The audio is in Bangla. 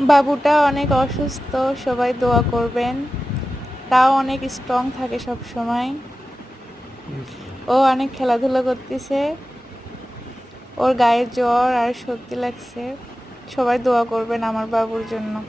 বাবুটা অনেক অসুস্থ, সবাই দোয়া করবেন। তাও অনেক স্ট্রং থাকে সব সময়। ও অনেক খেলাধুলা করতেছে, ওর গায়ে জ্বর আর সর্দি লাগছে। সবাই দোয়া করবেন আমার বাবুর জন্য।